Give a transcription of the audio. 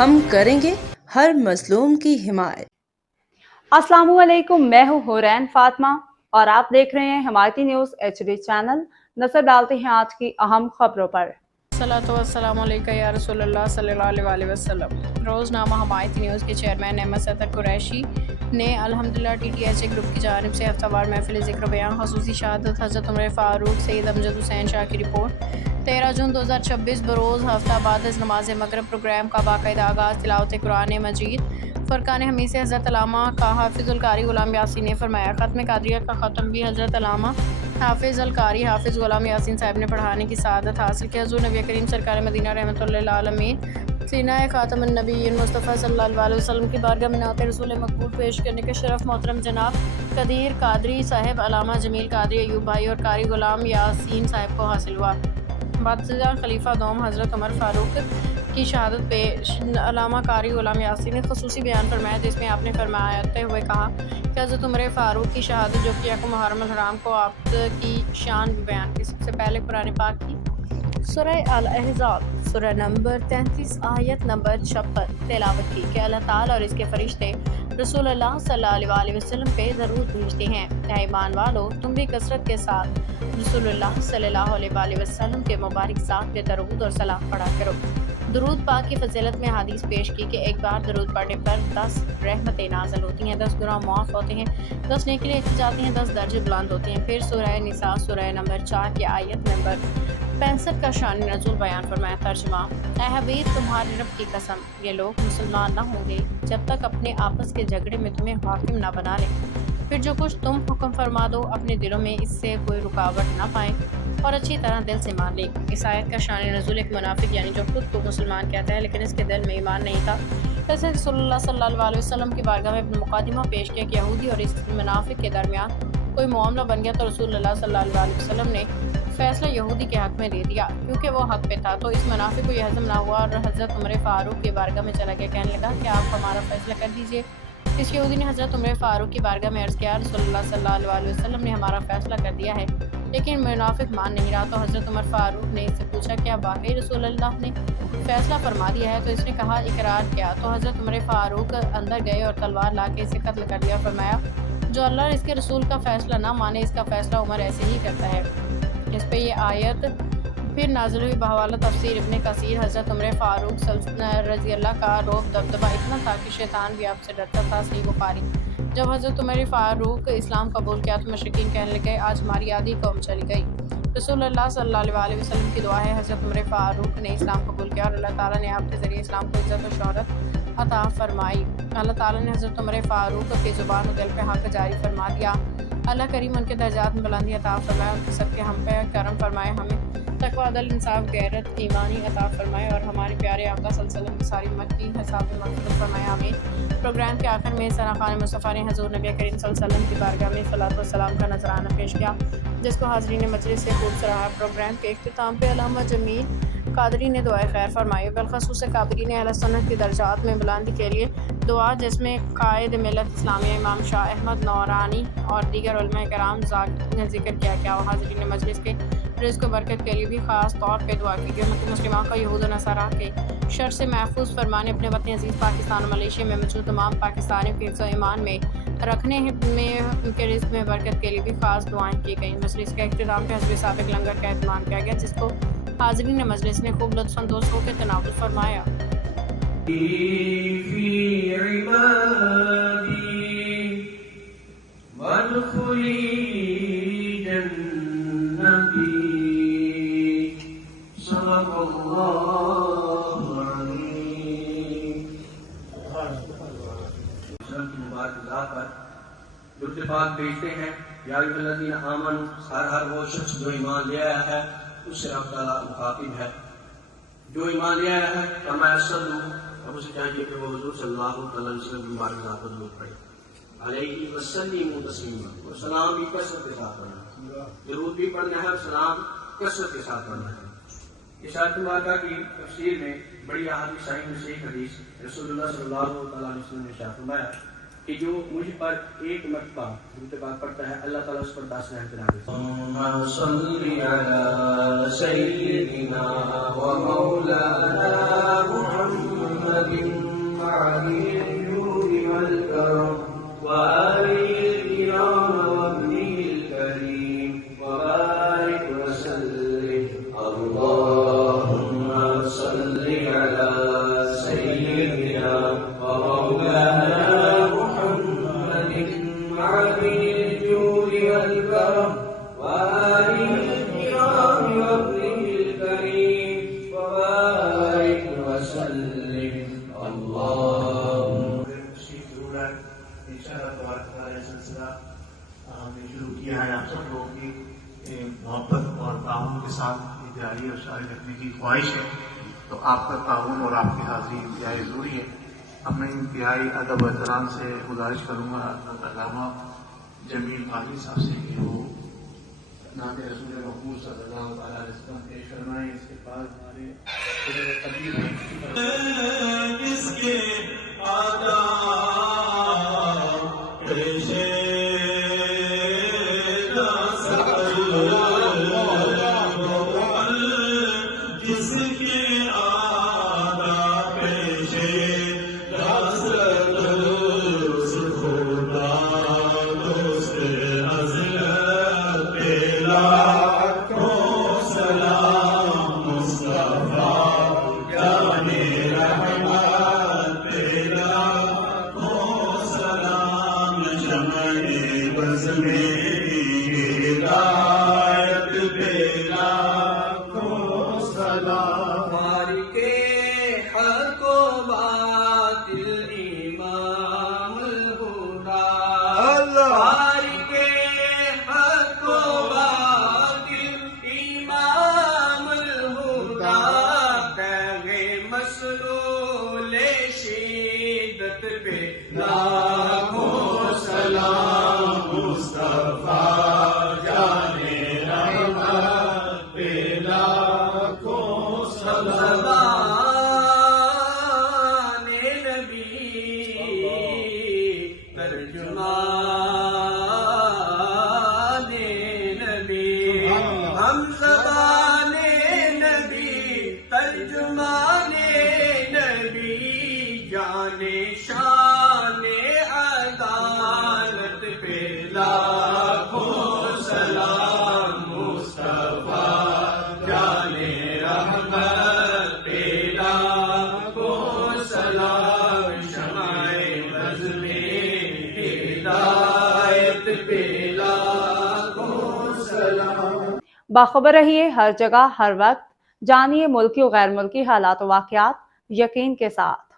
ہم کریں گے ہر مظلوم کی حمایت۔ السلام علیکم، میں ہوں حورین فاطمہ اور آپ دیکھ رہے ہیں حمایتی نیوز HD چینل۔ نظر ڈالتے ہیں آج کی اہم خبروں پر۔ الصلاۃ والسلام علیکہ یا رسول اللہ صلی اللہ علیہ وسلم۔ روزنامہ حمایتی نیوز کے چیئرمین احمد ستر قریشی نے الحمدللہ TTHA گروپ کی جانب سے ہفتہ وار محفل ذکر بیان خصوصی شہادت حضرت عمر فاروق سید امجد حسین شاہ کی رپورٹ 13 جون 2026 بروز ہفتہ بعد از نماز مغرب پروگرام کا باقاعدہ آغاز تلاوت قرآن مجید فرقان حمید سے حضرت علامہ کا حافظ القاری غلام یاسین نے فرمایا۔ ختم قادریہ کا ختم بھی حضرت علامہ حافظ القاری حافظ غلام یاسین صاحب نے پڑھانے کی سعادت حاصل کی۔ حضور نبی کریم سرکار مدینہ رحمۃ اللہ للعالمین سینہ خاتم النبیین مصطفیٰ صلی اللہ علیہ وسلم کی بارگاہ میں نعت رسول مقبول پیش کرنے کے شرف محترم جناب قدیر قادری صاحب، علامہ جمیل قادری ایوب بھائی اور قاری غلام یاسین صاحب کو حاصل ہوا۔ بادشاہ خلیفہ دوم حضرت عمر فاروق کی شہادت پیش علامہ قاری غلام یاسین نے خصوصی بیان فرمایا، جس میں آپ نے فرماتے ہوئے کہا کہ حضرت عمر فاروق کی شہادت جو کہ یکم محرم الحرام کو آپ کی شان بھی بیان کی۔ سب سے پہلے قرآن پاک کی سورہ الاحزاب سورہ نمبر 33 آیت نمبر 56 تلاوت کی کہ اللہ تعالیٰ اور اس کے فرشتے رسول اللہ صلی اللہ علیہ وسلم پہ درود بھیجتے ہیں۔ اے ایمان والو، تم بھی کثرت کے ساتھ رسول اللہ صلی اللہ علیہ وسلم کے مبارک ذات پہ درود اور سلام پڑھا کرو۔ درود پاک کی فضیلت میں حدیث پیش کی کہ ایک بار درود پڑھنے پر 10 رحمتیں نازل ہوتی ہیں، 10 گناہ معاف ہوتے ہیں، 10 نیکی لکھی جاتی ہیں، 10 درجے بلند ہوتے ہیں۔ پھر سورہ نساء سورہ نمبر 4 کی آیت نمبر 65 کا شان نزول بیان فرمایا۔ ترجمہ: اے حبیب، تمہارے رب کی قسم، یہ لوگ مسلمان نہ ہوں گے جب تک اپنے آپس کے جھگڑے میں تمہیں حاکم نہ بنا لیں، پھر جو کچھ تم حکم فرما دو اپنے دلوں میں اس سے کوئی رکاوٹ نہ پائیں اور اچھی طرح دل سے مان لیں۔ اس آیت کا شان نزول ایک منافق یعنی جو خود کو مسلمان کہتا ہے لیکن اس کے دل میں ایمان نہیں تھا، جیسے رسول اللہ صلی اللہ علیہ وسلم کی بارگاہ میں اپنا مقدمہ پیش کیا کہ یہودی اور اس منافق کے درمیان کوئی معاملہ بن گیا تو رسول اللہ صلی اللہ علیہ وسلم نے فیصلہ یہودی کے حق میں دے دیا کیونکہ وہ حق پہ تھا۔ تو اس منافق کو یہ ہضم نہ ہوا اور حضرت عمر فاروق کی بارگاہ میں چلا گیا، کہنے لگا کہ آپ ہمارا فیصلہ کر دیجئے۔ اس یہودی نے حضرت عمر فاروق کی بارگاہ میں عرض کیا، رسول اللہ صلی اللہ علیہ وسلم نے ہمارا فیصلہ کر دیا ہے، لیکن منافق مان نہیں رہا۔ تو حضرت عمر فاروق نے اس سے پوچھا، کیا واقعی رسول اللہ نے فیصلہ فرما دیا ہے؟ تو اس نے کہا، اقرار کیا۔ تو حضرت عمر فاروق اندر گئے اور تلوار لا کے اسے قتل کر دیا۔ فرمایا، جو اللہ اور اس کے رسول کا فیصلہ نہ مانے، اس کا فیصلہ عمر ایسے ہی کرتا ہے۔ اس پہ یہ آیت پھر نازل ہوئی بحوالہ تفسیر ابن کثیر۔ حضرت عمر فاروق رضی اللہ کا رعب دبدبہ اتنا تھا کہ شیطان بھی آپ سے ڈرتا تھا۔ صحیح بخاری۔ جب حضرت عمر فاروق اسلام قبول کیا تو مشرکین کہنے لگے، آج ہماری آدھی قوم چلی گئی۔ رسول اللہ صلی اللہ علیہ وسلم کی دعا ہے، حضرت عمر فاروق نے اسلام قبول کیا اور اللہ تعالیٰ نے آپ کے ذریعے اسلام کو عزت و شہرت عطا فرمائی۔ اللہ تعالیٰ نے حضرت عمر فاروق کی زبان و دل پہ حق جاری فرما دیا۔ اللہ کریم ان کے درجات میں بلندی عطا فرمائے، ان کے صدقے ہم پہ کرم فرمائے، ہمیں تقویٰ، عدل، انصاف، غیرت، ایمانی عطا فرمائے اور ہمارے پیارے آقا صلی اللہ علیہ وسلم کی ساری امت کی حساب مغفرت فرمائے، آمین۔ پروگرام کے آخر میں ثنا خان مصطفیٰ نے حضور نبی کریم صلی اللہ علیہ وسلم کی بارگاہ میں صلاۃ و سلام کا نذرانہ پیش کیا، جس کو حاضرین مجلس سے خوب سراہا۔ پروگرام کے اختتام پہ علامہ جمیل قادری نے دعائے خیر فرمائی، بالخصوص قادری اہل سنت کی درجات میں بلندی کے لیے دعا، جس میں قائد ملت اسلامیہ امام شاہ احمد نورانی اور دیگر علماء کرام ذکر کیا گیا اور حاضرین مجلس کے رزق و برکت کے لیے بھی خاص طور پہ دعا کی گئی۔ امت مسلمہ کو یہود و نصارہ کے شر سے محفوظ فرمانے، اپنے وطن عزیز پاکستان اور ملیشیا میں موجود تمام پاکستانیوں کے حفظ و ایمان میں رکھنے میں ان کے رزق میں برکت کے لیے بھی خاص دعائیں کی گئیں۔ مجلس کے اختتام پہ حسب سابق لنگر کا اہتمام کیا گیا، جس کو حاضرین مجلس نے خوب لطف اندوز ہو کے تناول فرمایا۔ درود پاک بھیجتے ہیں، یا ایھا الذین آمنوا، ہر وہ شخص جو ایمان لے آیا ہے اس سے رب تعالیٰ مخاطب ہے۔ جو ایمان لے آیا ہے فرمایا صلو، اب اسے چاہیے کہ وہ حضور صلی اللہ علیہ وسلم کی مبارک ذات پر درود پڑھے، علیہ وسلموا تسلیما، اور سلام بھی کثرت کے ساتھ پڑھنا، درود بھی پڑھنا ہے اور سلام کثرت کے ساتھ پڑھنا ہے۔ اس آیت مبارکہ کی تفسیر میں بڑی احادیث صحیح میں صحیح حدیث رسول اللہ صلی اللہ علیہ وسلم نے ارشاد فرمایا کہ جو مجھ پر ایک مرتبہ درود پاک پڑھتا ہے اللہ تعالیٰ اس پر 10 رحمتیں نازل کرتا ہے۔ اللہم صلی علی سیدنا و مولانا محمد ہم نے شروع کیا ہے. آپ سب لوگوں کی محبت اور تعاون کے ساتھ یہ جاری اور جاری رکھنے کی خواہش ہے. تو آپ کا تعاون اور آپ کی حاضری انتہائی ضروری ہے. اب میں انتہائی ادب و احترام سے گزارش کروں گا علامہ جمیل قادری صاحب سے کہ وہ نام رسول مقبول صلی اللہ تعالیٰ علیہ وسلم پیش فرمائیں. اس کے بعد ہمارے قدیم باخبر رہیے ہر جگہ ہر وقت. جانیے ملکی و غیر ملکی حالات و واقعات یقین کے ساتھ.